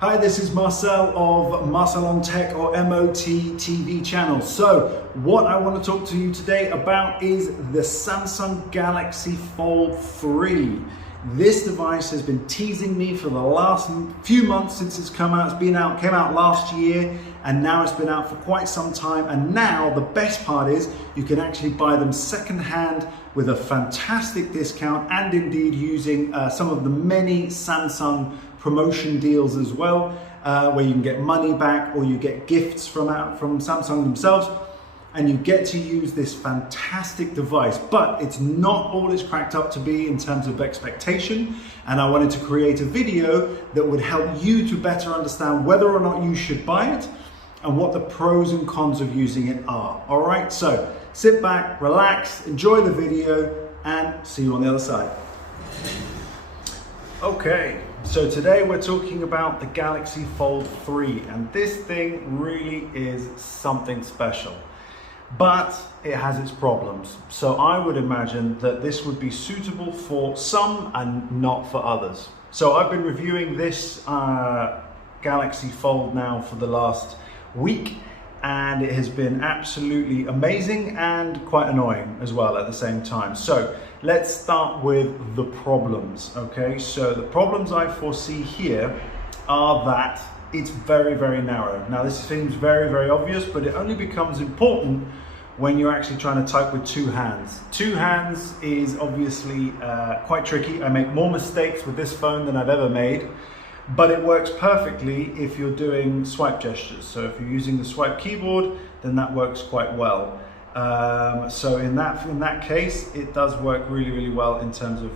Hi, this is Marcel of Marcel on Tech or MOT TV channel. So what I want to talk to you today about is the Samsung Galaxy Fold 3. This device has been teasing me for the last few months since it's come out. Came out last year, and now it's been out for quite some time. And now the best part is you can actually buy them secondhand with a fantastic discount, and indeed using some of the many Samsung promotion deals as well, where you can get money back or you get gifts from Samsung themselves, and you get to use this fantastic device. But it's not all it's cracked up to be in terms of expectation, and I wanted to create a video that would help you to better understand whether or not you should buy it and what the pros and cons of using it are. All right, so sit back, relax, enjoy the video, and see you on the other side. Okay, so today we're talking about the Galaxy Fold 3, and this thing really is something special, but it has its problems. So I would imagine that this would be suitable for some and not for others. So I've been reviewing this Galaxy Fold now for the last week, and it has been absolutely amazing and quite annoying as well at the same time. So let's start with the problems. Okay, so the problems I foresee here are that it's very, very narrow. Now this seems very, very obvious, but it only becomes important when you're actually trying to type with two hands. Two hands is obviously quite tricky. I make more mistakes with this phone than I've ever made, but it works perfectly if you're doing swipe gestures. So if you're using the swipe keyboard, then that works quite well. So in that case, it does work really, really well in terms of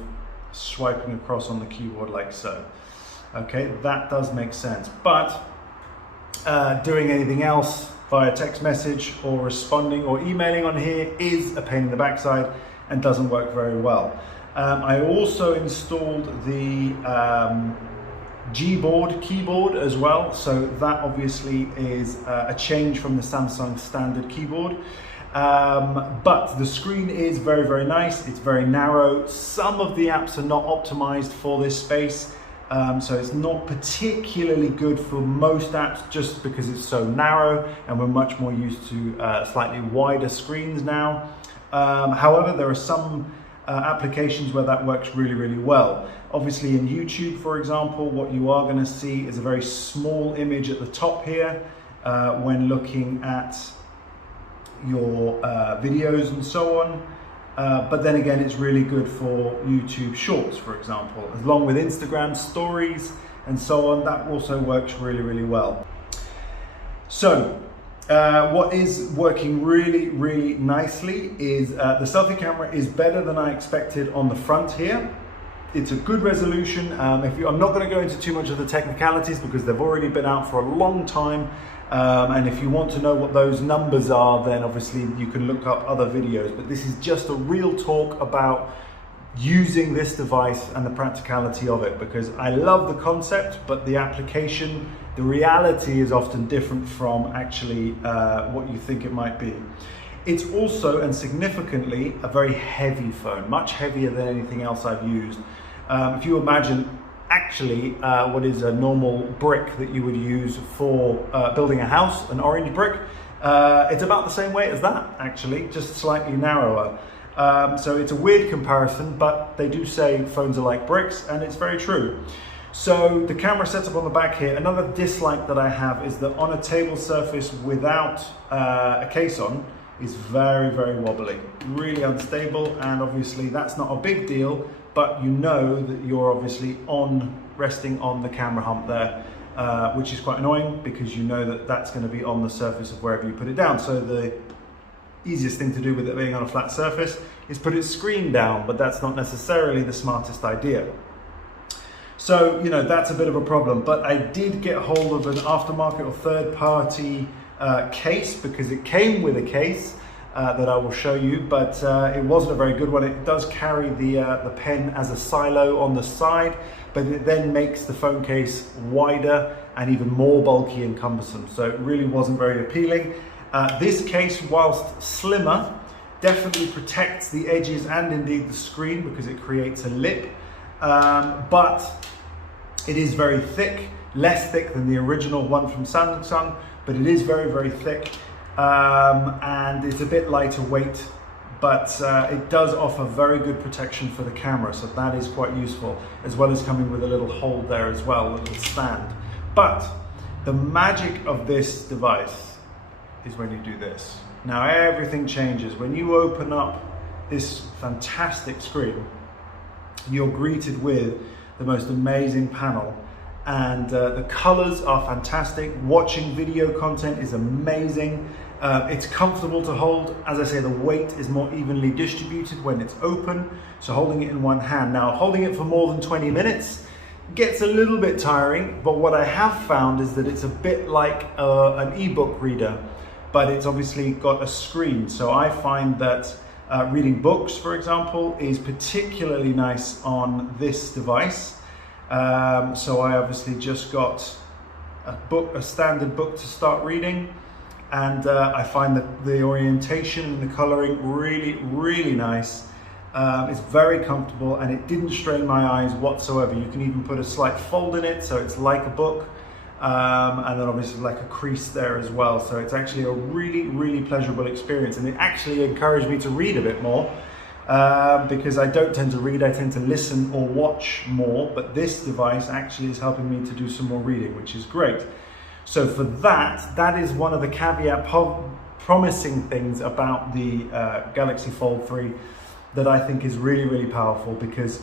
swiping across on the keyboard like so. Okay, that does make sense. But doing anything else via text message or responding or emailing on here is a pain in the backside and doesn't work very well. I also installed the Gboard keyboard as well, so that obviously is a change from the Samsung standard keyboard, but the screen is very, very nice. It's very narrow. Some of the apps are not optimized for this space, so it's not particularly good for most apps just because it's so narrow, and we're much more used to slightly wider screens now. However, there are some applications where that works really, really well. Obviously in YouTube, for example, what you are going to see is a very small image at the top here when looking at your videos and so on. But then again, it's really good for YouTube Shorts, for example, along with Instagram Stories and so on. That also works really, really well. So what is working really, really nicely is the selfie camera is better than I expected on the front here. It's a good resolution. I'm not going to go into too much of the technicalities because they've already been out for a long time. And if you want to know what those numbers are, then obviously you can look up other videos. But this is just a real talk about using this device and the practicality of it, because I love the concept, but the application, the reality is often different from actually what you think it might be. It's also, and significantly, a very heavy phone, much heavier than anything else I've used. If you imagine actually what is a normal brick that you would use for building a house, an orange brick, it's about the same weight as that, actually, just slightly narrower. So it's a weird comparison, but they do say phones are like bricks, and it's very true. So the camera setup on the back here, another dislike that I have is that on a table surface without a case on is very, very wobbly, really unstable, and obviously that's not a big deal, but you know that you're obviously resting on the camera hump there, which is quite annoying because you know that that's going to be on the surface of wherever you put it down. So the easiest thing to do with it being on a flat surface is put its screen down, but that's not necessarily the smartest idea. So, you know, that's a bit of a problem, but I did get hold of an aftermarket or third-party case, because it came with a case that I will show you, but it wasn't a very good one. It does carry the pen as a silo on the side, but it then makes the phone case wider and even more bulky and cumbersome, so it really wasn't very appealing. This case, whilst slimmer, definitely protects the edges and indeed the screen because it creates a lip, but it is very thick less thick than the original one from Samsung, but it is very, very thick, and it's a bit lighter weight, but it does offer very good protection for the camera, so that is quite useful, as well as coming with a little hold there as well, a little stand. But the magic of this device is when you do this. Now everything changes. When you open up this fantastic screen, you're greeted with the most amazing panel, and the colors are fantastic. Watching video content is amazing. It's comfortable to hold. As I say, the weight is more evenly distributed when it's open, so holding it in one hand. Now, holding it for more than 20 minutes gets a little bit tiring, but what I have found is that it's a bit like an ebook reader, but it's obviously got a screen. So I find that reading books, for example, is particularly nice on this device. So I obviously just got a standard book to start reading, and I find that the orientation and the coloring really, really nice. It's very comfortable, and it didn't strain my eyes whatsoever. You can even put a slight fold in it, so it's like a book, and then obviously like a crease there as well. So it's actually a really, really pleasurable experience, and it actually encouraged me to read a bit more, because I don't tend to read, I tend to listen or watch more, but this device actually is helping me to do some more reading, which is great. So for that is one of the caveat promising things about the Galaxy Fold 3 that I think is really, really powerful, because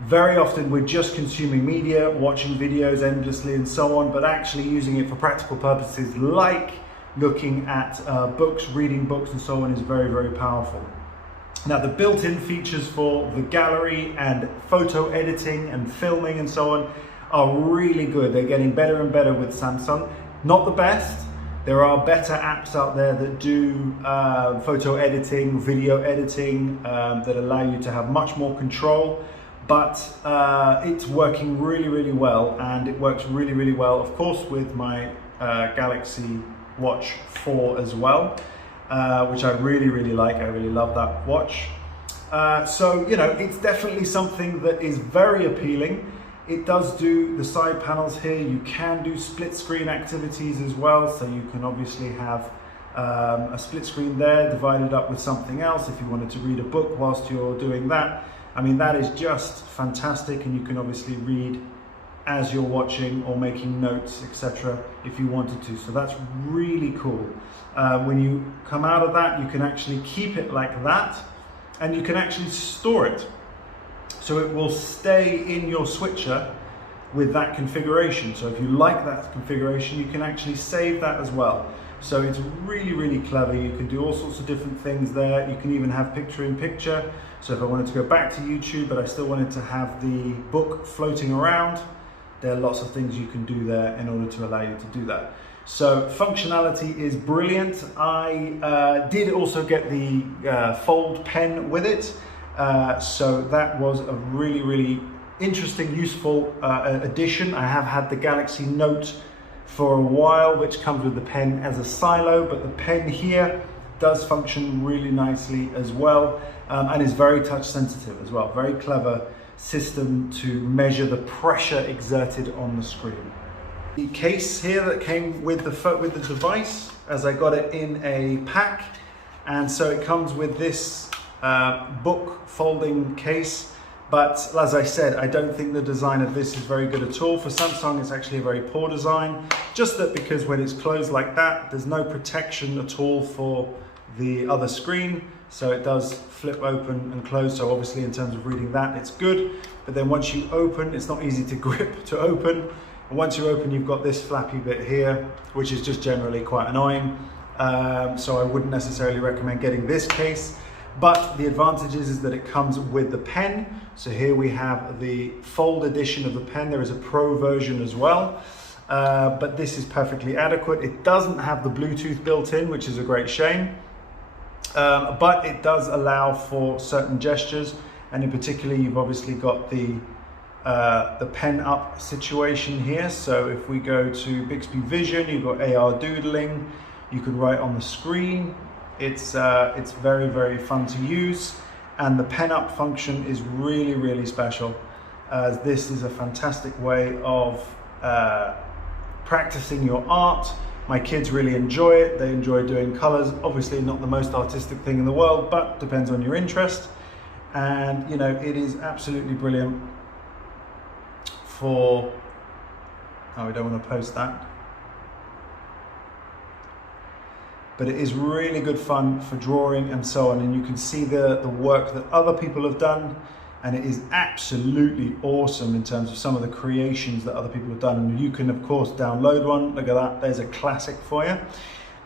very often we're just consuming media, watching videos endlessly and so on, but actually using it for practical purposes like looking at books, reading books and so on is very, very powerful. Now, the built-in features for the gallery and photo editing and filming and so on are really good. They're getting better and better with Samsung. Not the best. There are better apps out there that do photo editing, video editing, that allow you to have much more control, but it's working really, really well, and it works really, really well, of course, with my Galaxy Watch 4 as well, which I really, really like. I really love that watch. So, you know, it's definitely something that is very appealing. It does do the side panels here. You can do split screen activities as well. So you can obviously have a split screen there divided up with something else if you wanted to read a book whilst you're doing that. I mean, that is just fantastic, and you can obviously read as you're watching or making notes, etc. if you wanted to. So that's really cool. When you come out of that, you can actually keep it like that, and you can actually store it. So it will stay in your switcher with that configuration. So if you like that configuration, you can actually save that as well. So it's really, really clever. You can do all sorts of different things there. You can even have picture in picture. So if I wanted to go back to YouTube, but I still wanted to have the book floating around, there are lots of things you can do there in order to allow you to do that. So functionality is brilliant. I did also get the Fold pen with it. So that was a really, really interesting, useful addition. I have had the Galaxy Note for a while, which comes with the pen as a silo, but the pen here does function really nicely as well, and is very touch sensitive as well. Very clever system to measure the pressure exerted on the screen. The case here that came with the device, as I got it in a pack, and so it comes with this book folding case, but as I said, I don't think the design of this is very good at all. For Samsung, it's actually a very poor design, just that because when it's closed like that, there's no protection at all for the other screen, so it does flip open and close. So obviously in terms of reading that, it's good, but then once you open, it's not easy to grip to open, and once you open, you've got this flappy bit here, which is just generally quite annoying. So I wouldn't necessarily recommend getting this case. But the advantage is that it comes with the pen. So here we have the Fold edition of the pen. There is a Pro version as well, but this is perfectly adequate. It doesn't have the Bluetooth built in, which is a great shame, but it does allow for certain gestures, and in particular, you've obviously got the PENUP situation here. So if we go to Bixby Vision, you've got AR doodling. You can write on the screen. It's very, very fun to use, and the PENUP function is really, really special, as this is a fantastic way of practicing your art. My kids really enjoy it. They enjoy doing colors. Obviously not the most artistic thing in the world, but depends on your interest. And you know, it is absolutely brilliant for, oh, we don't want to post that. But it is really good fun for drawing and so on. And you can see the work that other people have done. And it is absolutely awesome in terms of some of the creations that other people have done. And you can, of course, download one. Look at that, there's a classic for you.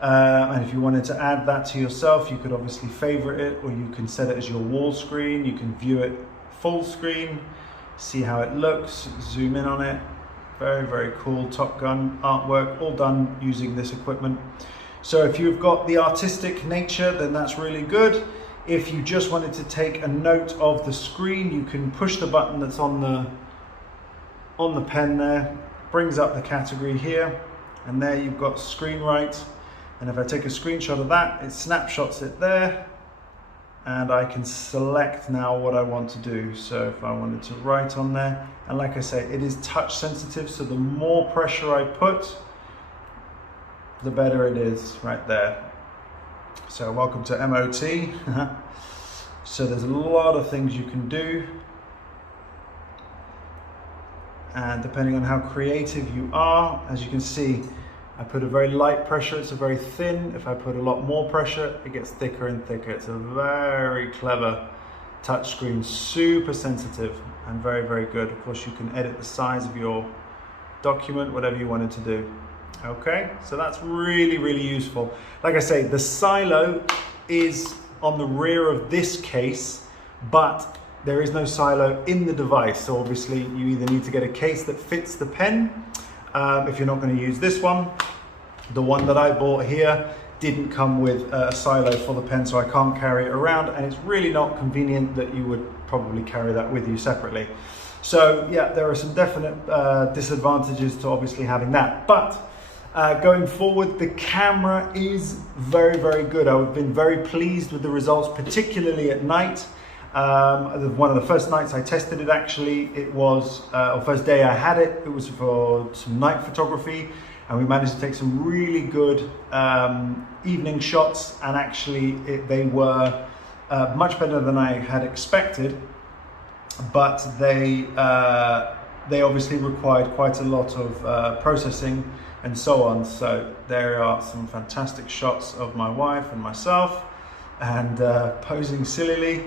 And if you wanted to add that to yourself, you could obviously favorite it, or you can set it as your wall screen. You can view it full screen, see how it looks, zoom in on it. Very, very cool Top Gun artwork, all done using this equipment. So if you've got the artistic nature, then that's really good. If you just wanted to take a note of the screen, you can push the button that's on the pen there, brings up the category here, and there you've got screen write. And if I take a screenshot of that, it snapshots it there, and I can select now what I want to do. So if I wanted to write on there, and like I say, it is touch sensitive, so the more pressure I put, the better it is right there. So welcome to MOT. So there's a lot of things you can do. And depending on how creative you are, as you can see, I put a very light pressure, it's a very thin. If I put a lot more pressure, it gets thicker and thicker. It's a very clever touch screen, super sensitive and very, very good. Of course, you can edit the size of your document, whatever you wanted to do. Okay, so that's really, really useful. Like I say, the silo is on the rear of this case, but there is no silo in the device. So obviously you either need to get a case that fits the pen. If you're not going to use this one, the one that I bought here didn't come with a silo for the pen, so I can't carry it around, and it's really not convenient that you would probably carry that with you separately. So yeah, there are some definite disadvantages to obviously having that, but going forward, the camera is very, very good. I've been very pleased with the results, particularly at night. One of the first nights I tested it, actually, it was, or first day I had it, it was for some night photography, and we managed to take some really good evening shots, and actually they were much better than I had expected, but they obviously required quite a lot of processing and so on. So there are some fantastic shots of my wife and myself, and posing sillily,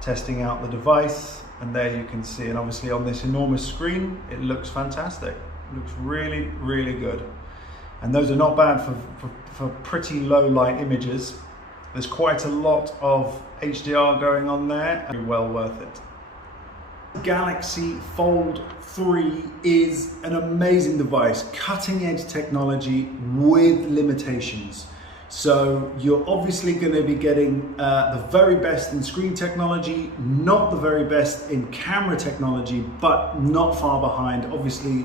testing out the device, and there you can see, and obviously on this enormous screen, it looks fantastic. It looks really, really good. And those are not bad for pretty low light images. There's quite a lot of HDR going on there, and well worth it. Galaxy Fold 3 is an amazing device, cutting edge technology with limitations. So you're obviously going to be getting the very best in screen technology, not the very best in camera technology, but not far behind. Obviously,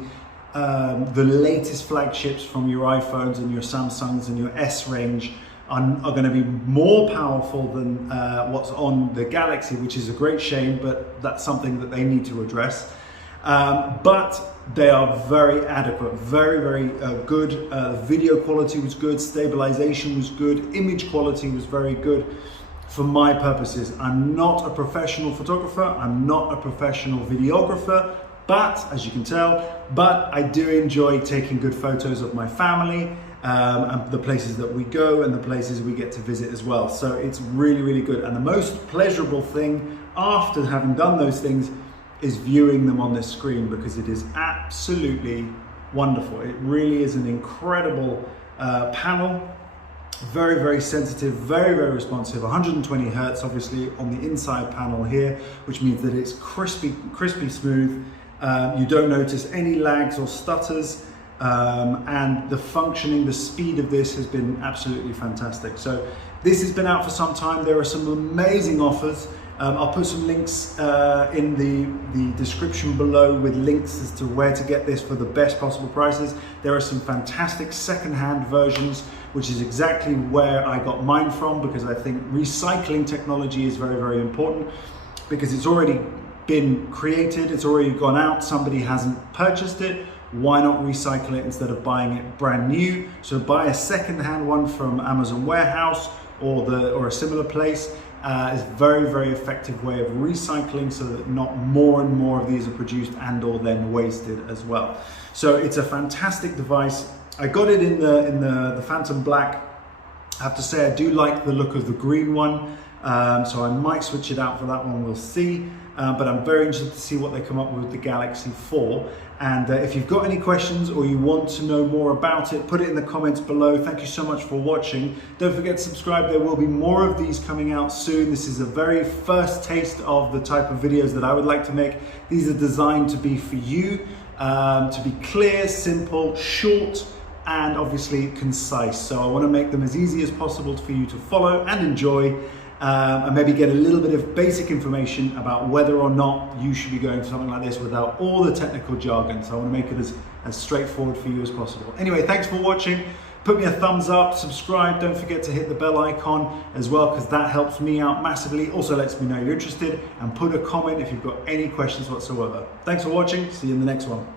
the latest flagships from your iPhones and your Samsungs and your S range are going to be more powerful than what's on the Galaxy, which is a great shame, but that's something that they need to address. But they are very adequate, very, very good. Video quality was good, stabilization was good, image quality was very good for my purposes. I'm not a professional photographer, I'm not a professional videographer, but as you can tell, but I do enjoy taking good photos of my family, and the places that we go and the places we get to visit as well. So it's really, really good. And the most pleasurable thing after having done those things is viewing them on this screen, because it is absolutely wonderful. It really is an incredible panel. Very, very sensitive, very, very responsive. 120 Hertz obviously on the inside panel here, which means that it's crispy smooth. You don't notice any lags or stutters. And the functioning, the speed of this has been absolutely fantastic. So this has been out for some time. There are some amazing offers. I'll put some links in the description below with links as to where to get this for the best possible prices. There are some fantastic second-hand versions, which is exactly where I got mine from, because I think recycling technology is very, very important, because it's already been created, it's already gone out, somebody hasn't purchased it, why not recycle it instead of buying it brand new? So buy a second-hand one from Amazon warehouse or a similar place. Is a very, very effective way of recycling so that not more and more of these are produced and or then wasted as well. So it's a fantastic device. I got it in the Phantom Black. I have to say I do like the look of the green one, so I might switch it out for that one, we'll see. But I'm very interested to see what they come up with the Galaxy 4. And if you've got any questions or you want to know more about it, put it in the comments below. Thank you so much for watching. Don't forget to subscribe. There will be more of these coming out soon. This is a very first taste of the type of videos that I would like to make. These are designed to be for you, to be clear, simple, short, and obviously concise. So I want to make them as easy as possible for you to follow and enjoy. And maybe get a little bit of basic information about whether or not you should be going for something like this without all the technical jargon. So I want to make it as straightforward for you as possible. Anyway, thanks for watching. Put me a thumbs up, subscribe, don't forget to hit the bell icon as well, because that helps me out massively. Also lets me know you're interested, and put a comment if you've got any questions whatsoever. Thanks for watching, see you in the next one.